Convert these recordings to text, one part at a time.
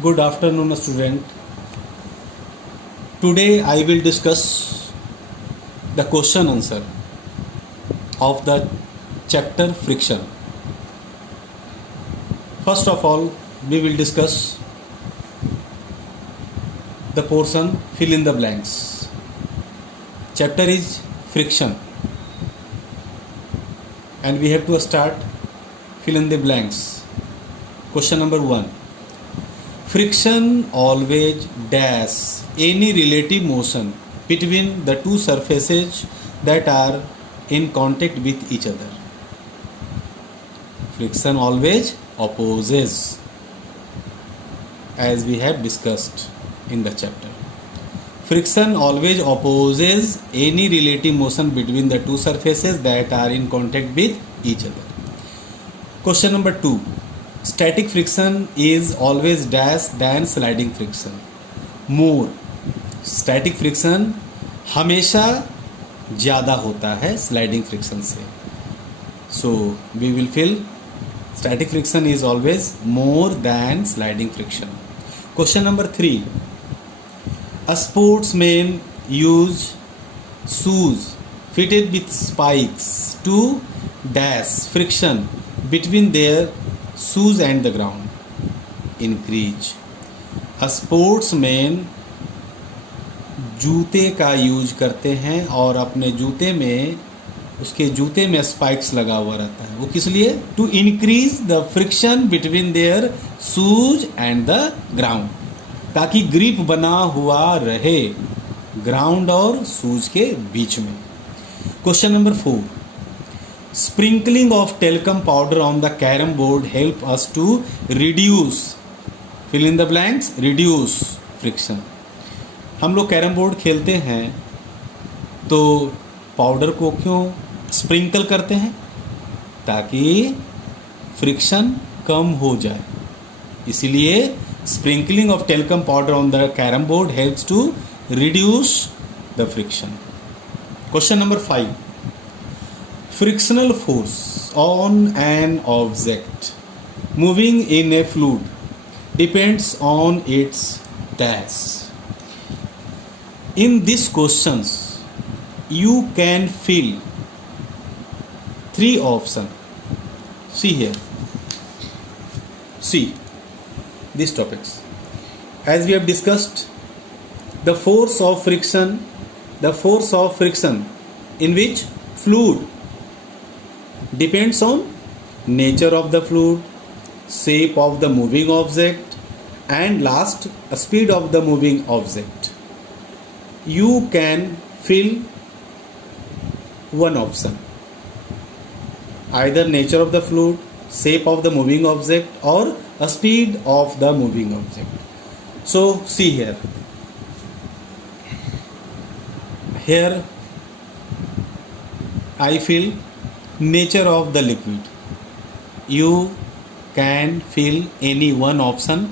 Good afternoon, student. Today I will discuss the question answer of the chapter friction. First of all, we will discuss the portion fill in the blanks. Chapter is friction, and we have to start fill in the blanks. Question number 1. Friction always dash any relative motion between the two surfaces that are in contact with each other. Friction always opposes, as we have discussed in the chapter. Friction always opposes any relative motion between the two surfaces that are in contact with each other. Question number 2. Static friction is always dash than sliding friction. More. Static friction हमेशा ज़्यादा होता है sliding friction से. So we will fill static friction is always more than sliding friction. Question number 3. A sportsman use shoes fitted with spikes to dash friction between their shoes and the ground. Increase. A sportsman जूते का use करते हैं और अपने जूते में उसके जूते में स्पाइक्स लगा हुआ रहता है. वो किस लिए? To increase the friction between their shoes and the ground, ताकि ग्रिप बना हुआ रहे ग्राउंड और शूज के बीच में. Question number 4. Sprinkling of talcum powder on the carrom board help us to reduce fill in the blanks reduce friction. हम लोग कैरम बोर्ड खेलते हैं तो पाउडर को क्यों स्प्रिंकल करते हैं? ताकि फ्रिक्शन कम हो जाए. इसीलिए sprinkling of talcum powder on the carrom board helps to reduce the friction. Question number 5. Frictional force on an object moving in a fluid depends on its dash. In these questions, you can fill 3 options. See here. See these topics. As we have discussed, the force of friction in which fluid depends on nature of the fluid, shape of the moving object, and last, speed of the moving object. You can fill one option, either nature of the fluid, shape of the moving object, or a speed of the moving object. So see here I fill nature of the liquid. You can fill any one option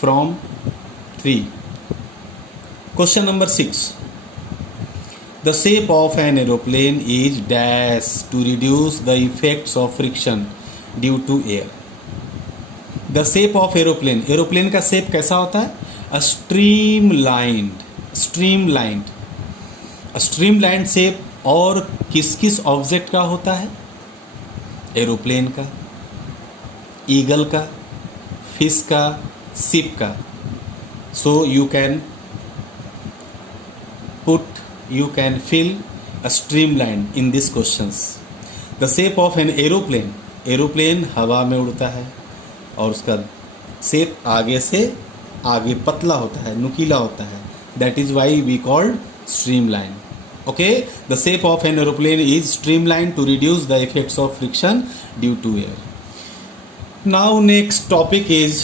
from 3. Question number 6. The shape of an aeroplane is dash to reduce the effects of friction due to air. The shape of aeroplane का shape कैसा होता है? A streamlined shape. और किस object का होता है? Aeroplane का, ईगल का, फिश का, शिप का. So you can fill a streamline in these questions. The shape of an aeroplane हवा में उड़ता है और उसका शेप आगे से आगे पतला होता है, नुकीला होता है. That is why we called streamline. Okay, the shape of an aeroplane is streamlined to reduce the effects of friction due to air. Now next topic is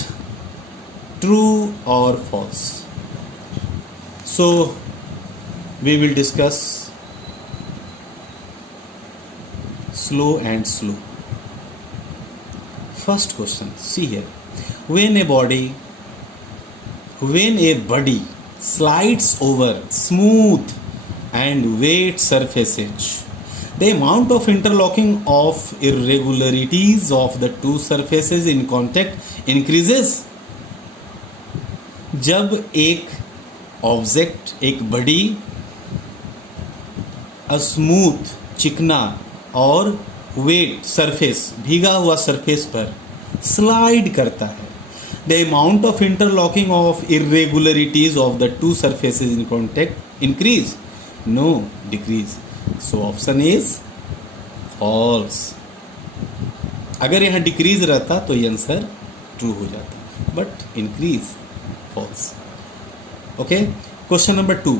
true or false. So we will discuss slow and slow. First question, see here. When a body slides over smooth and wet surfaces, the amount of interlocking of irregularities of the two surfaces in contact increases. जब एक object, एक बड़ी smooth, चिकना और wet surface, भीगा हुआ surface पर slide करता है, the amount of interlocking of irregularities of the two surfaces in contact increase, no decrease. So option is false. अगर यहाँ डिक्रीज रहता तो ये आंसर ट्रू हो जाता, but increase false. Okay, question number 2.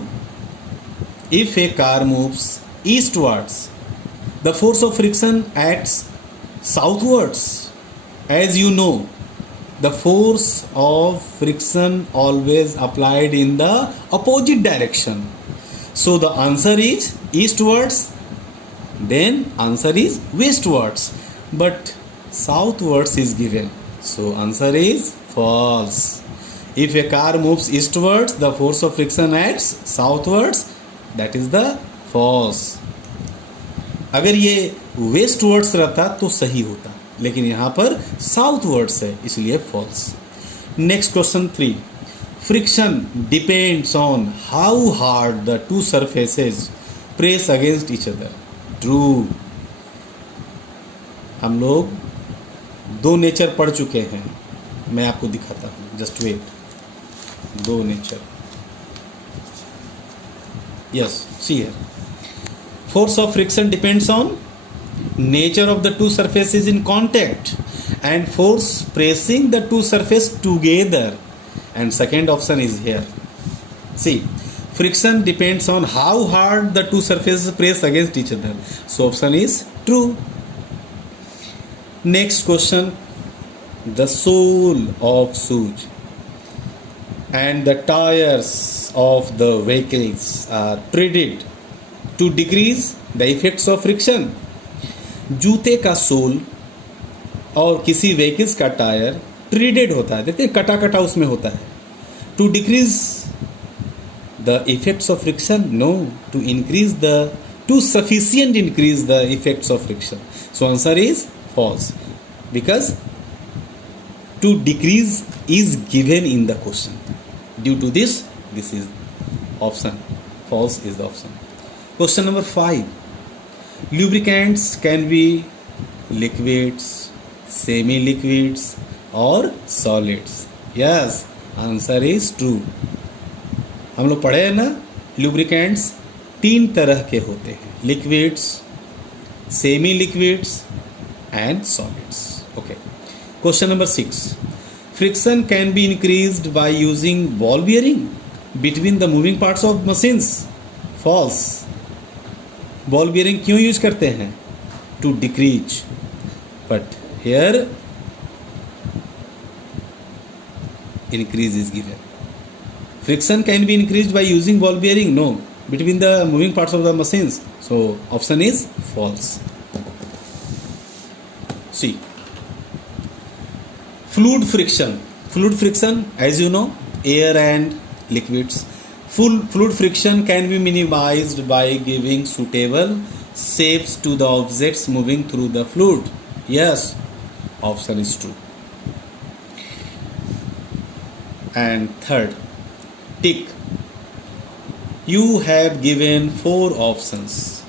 If a car moves eastwards, the force of friction acts southwards. As you know, the force of friction always applied in the opposite direction. So the answer is eastwards, then answer is westwards, but southwards is given. So answer is false. If a car moves eastwards, the force of friction acts southwards. That is the false. अगर ये westwards रहता तो सही होता, लेकिन यहाँ पर southwards है, इसलिए false. Next question 3. Friction depends on how hard the two surfaces press against each other. True. हम लोग दो नेचर पढ़ चुके हैं, मैं आपको दिखाता हूँ. Just wait. दो nature. Yes, see here. Force of friction depends on nature of the two surfaces in contact and force pressing the two surfaces together. And second option is here. See, friction depends on how hard the two surfaces press against each other. So option is true. Next question. The sole of shoes and the tires of the vehicles are treated to decrease the effects of friction. जूते का soul और किसी vehicles का tyre ट्रीडेड होता है, देखते हैं कटा कटा उसमें होता है, to decrease the effects of friction, no, to increase the, to sufficient increase the effects of friction. So answer is false, because to decrease is given in the question. Due to this is option. False is the option. Question number 5. Lubricants can be liquids, semi-liquids or solids. Yes, answer is true. हम लोग पढ़े हैं ना, lubricants 3 तरह के होते हैं, liquids, semi-liquids and solids. Okay. Question number 6. Friction can be increased by using ball bearing between the moving parts of machines. False. Ball bearing क्यों यूज करते हैं? To decrease. But here increase is given. Friction can be increased by using ball bearing? No. Between the moving parts of the machines. So option is false. C. Fluid friction, as you know, air and liquids. Fluid friction can be minimized by giving suitable shapes to the objects moving through the fluid. Yes, option is true. And third, tick. You have given 4 options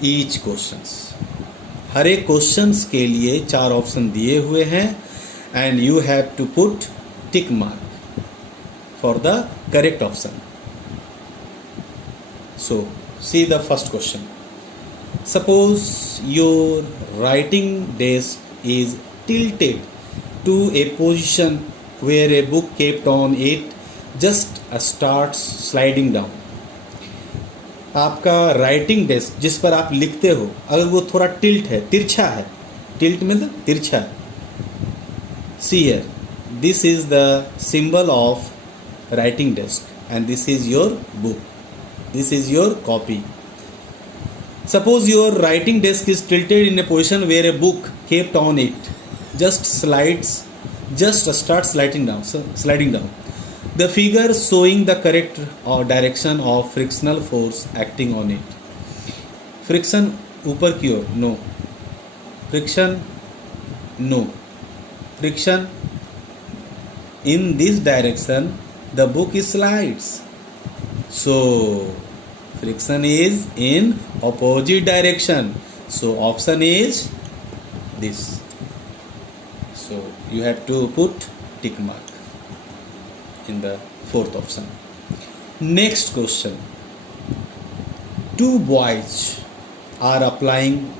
each questions. हर एक questions के लिए 4 option दिए हुए हैं and you have to put tick mark for the correct option. So see the first question. Suppose your writing desk is tilted to a position where a book kept on it just starts sliding down. आपका writing desk जिस पर आप लिखते हो, अगर वो थोड़ा tilt है, तिरछा है, टिल्ट मतलब तिरछा. See here, this is the symbol of writing desk and this is your book, this is your copy. Suppose your writing desk is tilted in a position where a book kept on it just start sliding down. The figure showing the correct direction of frictional force acting on it. Friction ऊपर की ओर, no. Friction, no. friction in this direction, the book slides. So friction is in opposite direction. So option is this. So you have to put tick mark in the fourth option. Next question. Two boys are applying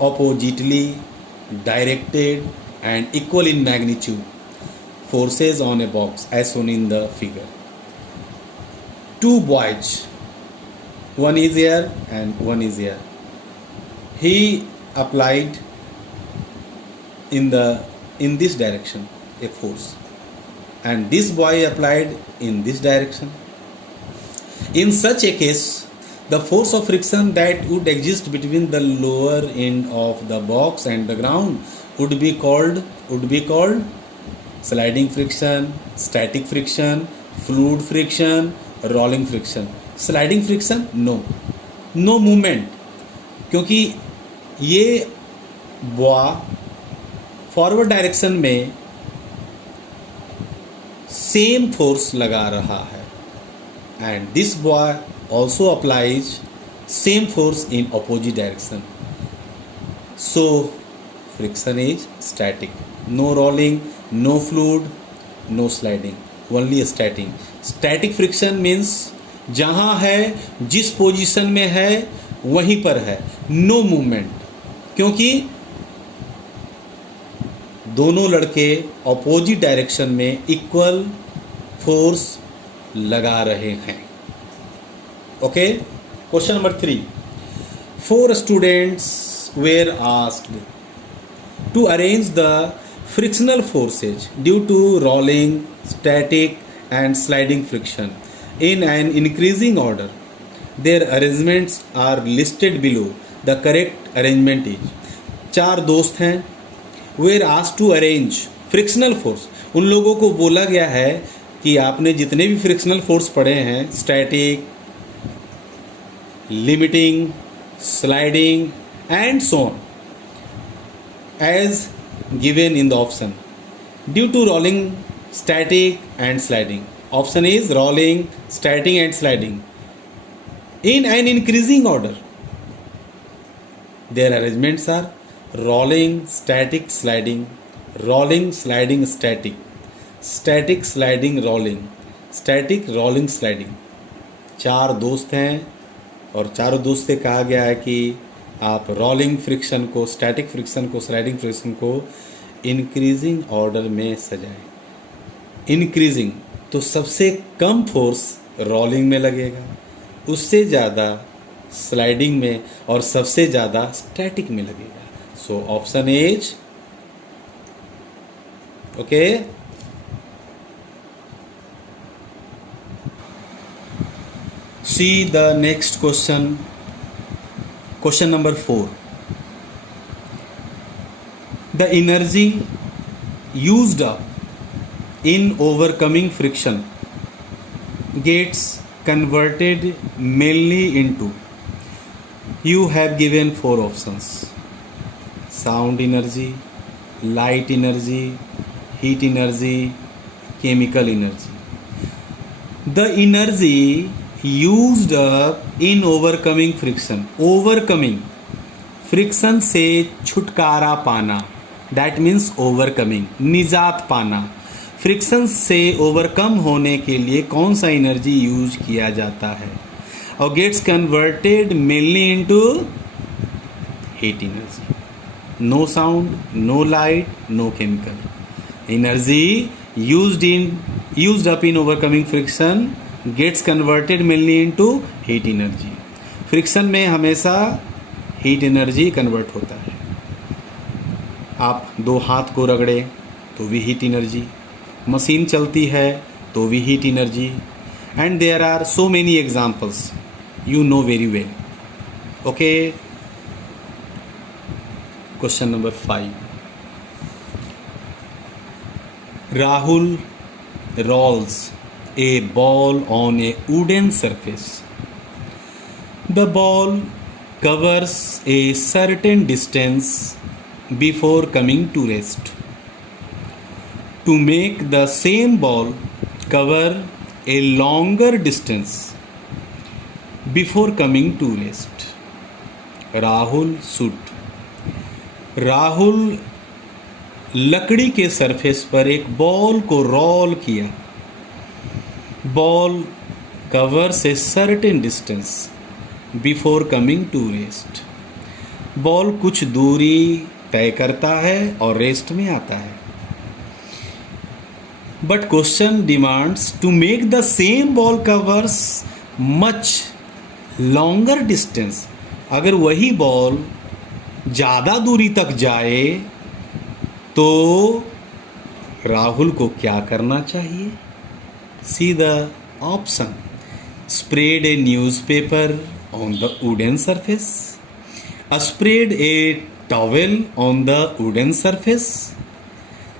oppositely directed and equal in magnitude forces on a box as shown in the figure. Two boys, one is here and one is here. He applied in this direction a force, and this boy applied in this direction. In such a case, the force of friction that would exist between the lower end of the box and the ground would be called sliding friction, static friction, fluid friction, rolling friction. Sliding friction, no movement, क्योंकि ये boy forward direction में same force लगा रहा है, and this boy also applies same force in opposite direction. So friction is static. No rolling, no fluid, no sliding, only static. Static friction means जहाँ है, जिस position में है वहीं पर है, नो मूवमेंट, क्योंकि दोनों लड़के ऑपोजिट डायरेक्शन में इक्वल फोर्स लगा रहे हैं. Okay, question number 3. 4 students were asked to arrange the frictional forces due to rolling, static and sliding friction in an increasing order. Their arrangements are listed below. The correct arrangement is. 4 दोस्त हैं, were asked to arrange frictional force. उन लोगों को बोला गया है कि आपने जितने भी फ्रिक्शनल फोर्स पढ़े हैं, static, limiting, sliding and so on, as given in the option, due to rolling, static and sliding. Option is rolling, static and sliding in an increasing order. Their arrangements are rolling, static, sliding, rolling, sliding, static, static, sliding, rolling, static, rolling, sliding. 4 दोस्त हैं और चारों दोस्त से कहा गया है कि आप रोलिंग फ्रिक्शन को, स्टैटिक फ्रिक्शन को, स्लाइडिंग फ्रिक्शन को इंक्रीजिंग ऑर्डर में सजाएं. इंक्रीजिंग तो सबसे कम फोर्स रोलिंग में लगेगा, उससे ज़्यादा स्लाइडिंग में और सबसे ज़्यादा स्टैटिक में लगेगा. सो option is okay. See the next question. Question number 4. The energy used up in overcoming friction gets converted mainly into. You have given 4 options: sound energy, light energy, heat energy, chemical energy. The energy used up in overcoming friction. Overcoming, friction से छुटकारा पाना, that means overcoming, निजात पाना. Friction से overcome होने के लिए कौन सा एनर्जी यूज किया जाता है? और gets converted mainly into heat energy. No sound, no light, no chemical. Energy used up in overcoming friction gets converted mainly into heat energy. Friction में हमेशा हीट एनर्जी कन्वर्ट होता है. आप 2 हाथ को रगड़े तो भी हीट एनर्जी, मशीन चलती है तो भी heat energy, and there are so many examples you know very well. Okay, question number 5. Rahul rolls a ball on a wooden surface. The ball covers a certain distance before coming to rest. to make the same ball cover a longer distance before coming to rest. Rahul shoot. Rahul लकड़ी के surface पर एक ball को roll किया. Ball covers a certain distance before coming to rest. Ball कुछ दूरी तय करता है और रेस्ट में आता है. But question demands to make the same ball covers much longer distance. अगर वही बॉल ज़्यादा दूरी तक जाए तो राहुल को क्या करना चाहिए? See the option. Spread A newspaper on the wooden surface. Spread A towel on the wooden surface.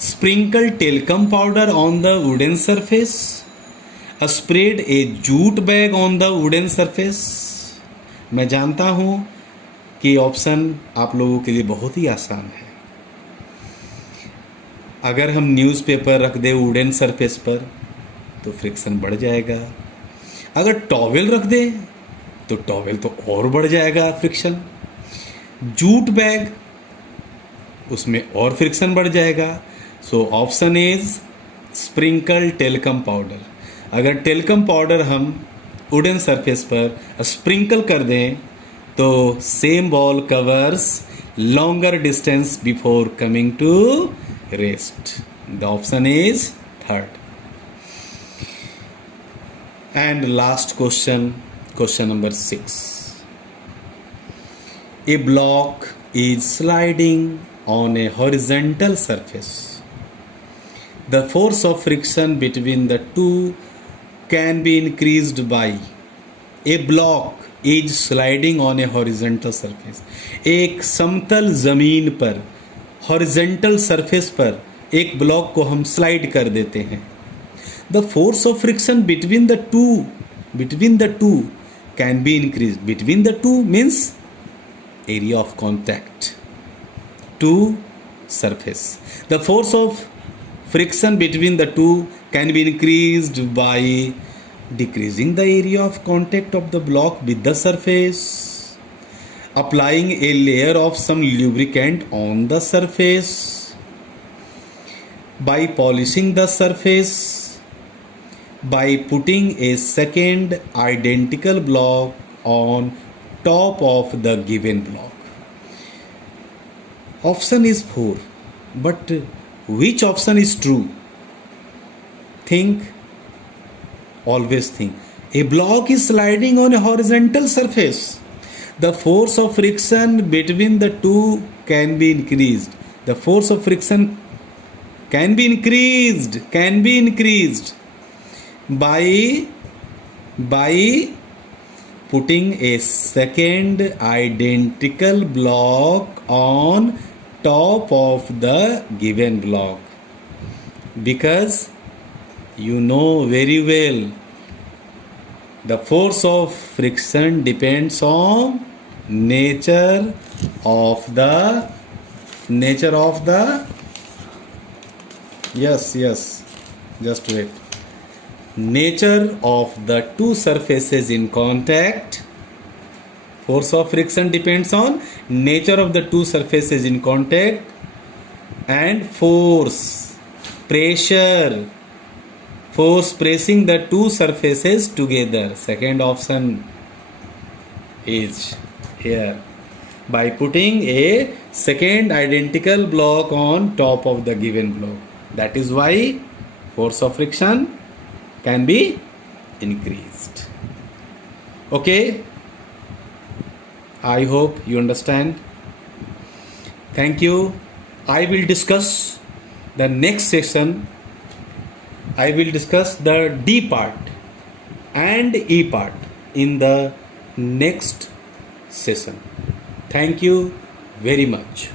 Sprinkle talcum powder on the wooden surface. Spread a jute bag on the wooden surface. मैं जानता हूँ कि option आप लोगों के लिए बहुत ही आसान है. अगर हम न्यूज़पेपर रख दें वुडन सरफेस पर तो फ्रिक्शन बढ़ जाएगा. अगर टॉवेल रख दें तो टॉवेल तो और बढ़ जाएगा फ्रिक्शन. जूट बैग उसमें और फ्रिक्शन बढ़ जाएगा. So option is sprinkle talcum powder. अगर टेलकम पाउडर हम वुडन सरफेस पर स्प्रिंकल कर दें तो same ball covers longer distance before coming to rest. The option is third. And last question, question number 6. A block is sliding on a horizontal surface. The force of friction between the two can be increased by. A block is sliding on a horizontal surface. एक समतल जमीन पर horizontal surface पर एक block को हम slide कर देते हैं. The force of friction between the two can be increased. Between the two means area of contact to surface. The force of friction between the two can be increased by decreasing the area of contact of the block with the surface, applying a layer of some lubricant on the surface, by polishing the surface, by putting a second identical block on top of the given block. Option is 4, but which option is true? Think, always think. A block is sliding on a horizontal surface. The force of friction between the two can be increased. The force of friction can be increased by putting a second identical block on top of the given block. Because you know very well the force of friction depends on nature of the yes, just wait. Nature of the two surfaces in contact. Force of friction depends on nature of the two surfaces in contact and force pressing the two surfaces together. Second option is here. By putting a second identical block on top of the given block. That is why force of friction can be increased. Okay, I hope you understand. Thank you. I will discuss the next session. I will discuss the D part and E part in the next session. Thank you very much.